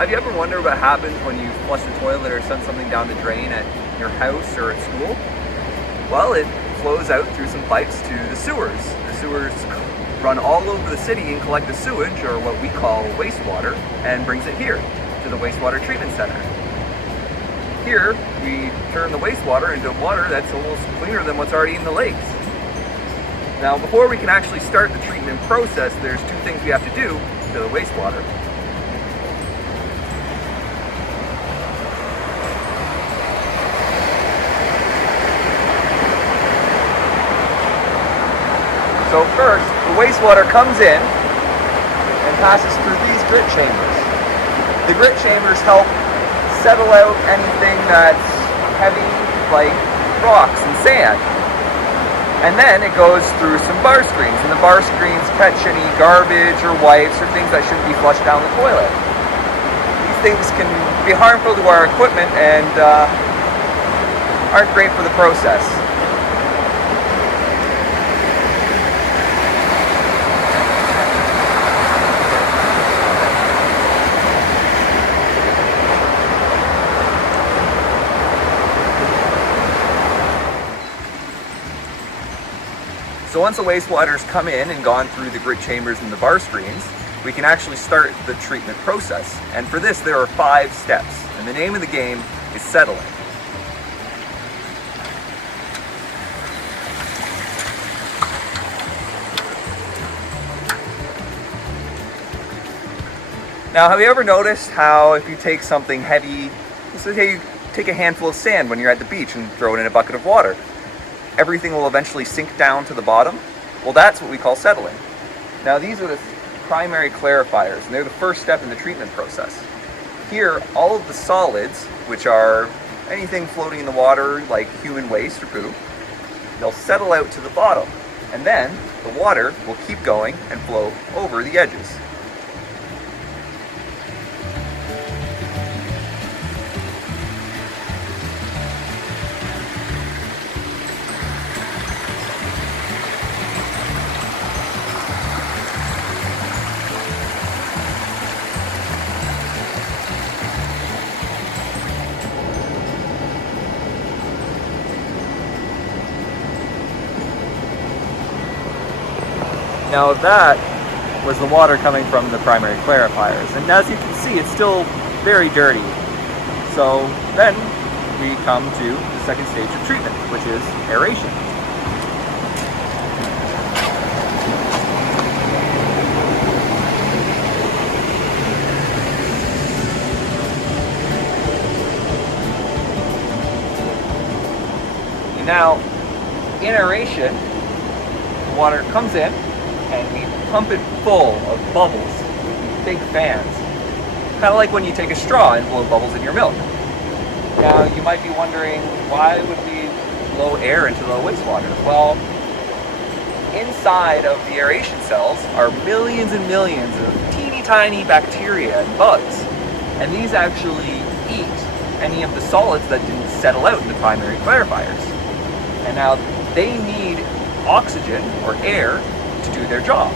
Have you ever wondered what happens when you flush the toilet or send something down the drain at your house or at school? Well, it flows out through some pipes to the sewers. The sewers run all over the city and collect the sewage, or what we call wastewater, and brings it here to the wastewater treatment center. Here, we turn the wastewater into water that's almost cleaner than what's already in the lakes. Now, before we can actually start the treatment process, there's two things we have to do to the wastewater. So first, the wastewater comes in and passes through these grit chambers. The grit chambers help settle out anything that's heavy, like rocks and sand. And then it goes through some bar screens, and the bar screens catch any garbage or wipes or things that shouldn't be flushed down the toilet. These things can be harmful to our equipment and aren't great for the process. So once the wastewater's come in and gone through the grit chambers and the bar screens, we can actually start the treatment process. And for this, there are 5 steps. And the name of the game is settling. Now, have you ever noticed how if you take something heavy, let's say you take a handful of sand when you're at the beach and throw it in a bucket of water, everything will eventually sink down to the bottom? Well, that's what we call settling. Now, these are the primary clarifiers, and they're the first step in the treatment process. Here, all of the solids, which are anything floating in the water like human waste or poo, they'll settle out to the bottom, and then the water will keep going and flow over the edges. Now that was the water coming from the primary clarifiers, and as you can see, it's still very dirty. So then we come to the second stage of treatment, which is aeration. And now, in aeration, the water comes in, and we pump it full of bubbles, big fans. Kind of like when you take a straw and blow bubbles in your milk. Now, you might be wondering, why would we blow air into the wastewater? Well, inside of the aeration cells are millions and millions of teeny tiny bacteria and bugs. And these actually eat any of the solids that didn't settle out in the primary clarifiers. And now they need oxygen, or air, to do their job.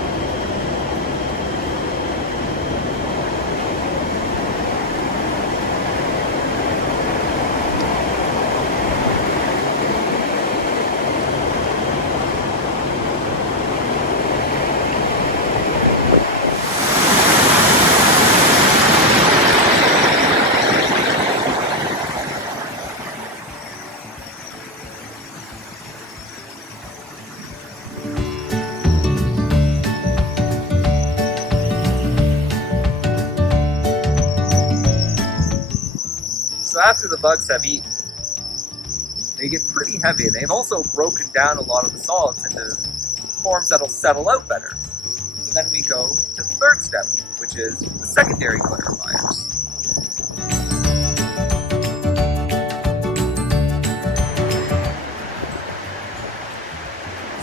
So after the bugs have eaten, they get pretty heavy, and they've also broken down a lot of the solids into forms that'll settle out better. So then we go to the third step, which is the secondary clarifiers.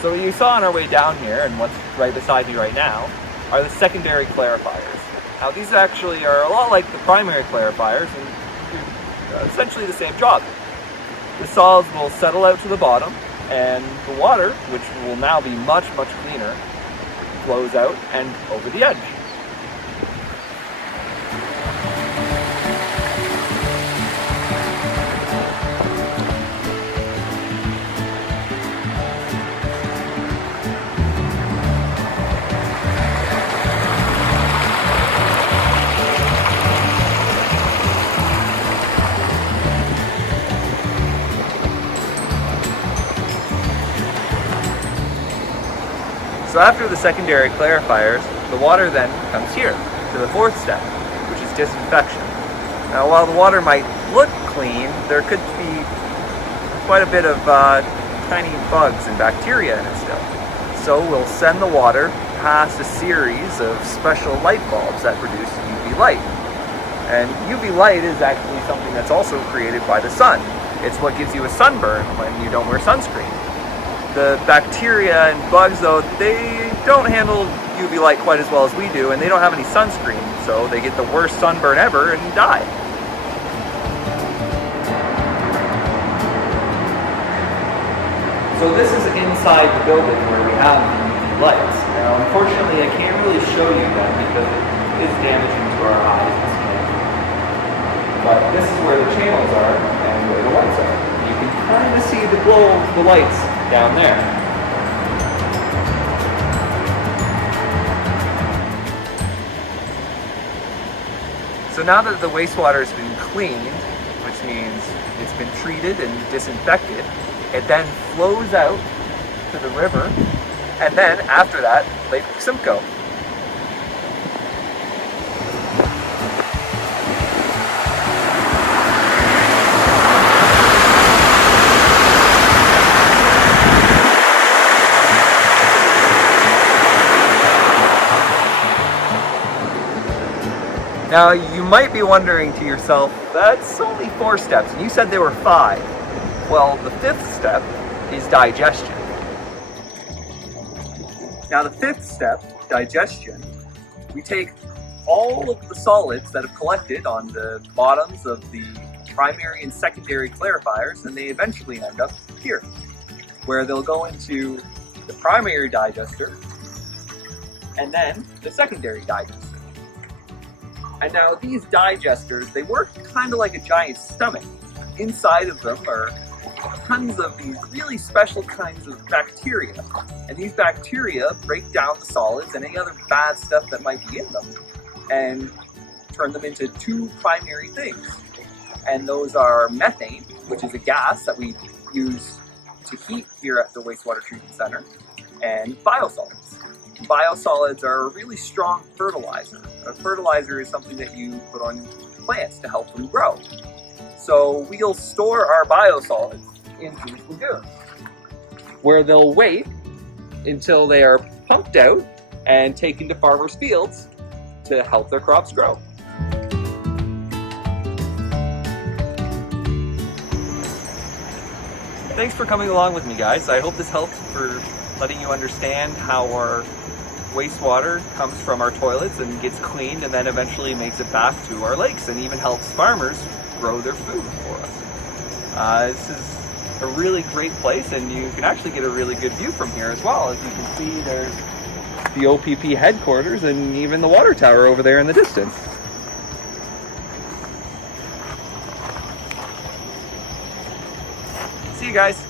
So what you saw on our way down here, and what's right beside me right now, are the secondary clarifiers. Now these actually are a lot like the primary clarifiers and do essentially the same job. The solids will settle out to the bottom, and the water, which will now be much, much cleaner, flows out and over the edge. So after the secondary clarifiers, the water then comes here to the fourth step, which is disinfection. Now, while the water might look clean, there could be quite a bit of tiny bugs and bacteria in it still. So we'll send the water past a series of special light bulbs that produce UV light. And UV light is actually something that's also created by the sun. It's what gives you a sunburn when you don't wear sunscreen. The bacteria and bugs, though, they don't handle UV light quite as well as we do, and they don't have any sunscreen, so they get the worst sunburn ever and die. So this is inside the building where we have the UV lights. Now, unfortunately, I can't really show you that because it is damaging to our eyes and skin. But this is where the channels are and where the lights are. You can kind of see the glow of the lights down there. So now that the wastewater has been cleaned, which means it's been treated and disinfected, it then flows out to the river, and then after that, Lake Simcoe. Now, you might be wondering to yourself, that's only 4 steps, and you said there were 5. Well, the 5th step is digestion. Now, the 5th step, digestion, we take all of the solids that have collected on the bottoms of the primary and secondary clarifiers, and they eventually end up here, where they'll go into the primary digester and then the secondary digester. And now these digesters, they work kind of like a giant stomach. Inside of them are tons of these really special kinds of bacteria. And these bacteria break down the solids and any other bad stuff that might be in them and turn them into 2 primary things. And those are methane, which is a gas that we use to heat here at the wastewater treatment center, and biosolids. Biosolids are a really strong fertilizer. A fertilizer is something that you put on plants to help them grow. So we'll store our biosolids in these lagoons, where they'll wait until they are pumped out and taken to farmers' fields to help their crops grow. Thanks for coming along with me, guys. I hope this helped for letting you understand how our wastewater comes from our toilets and gets cleaned and then eventually makes it back to our lakes and even helps farmers grow their food for us. This is a really great place, and you can actually get a really good view from here as well. As you can see, there's the OPP headquarters and even the water tower over there in the distance. See you guys.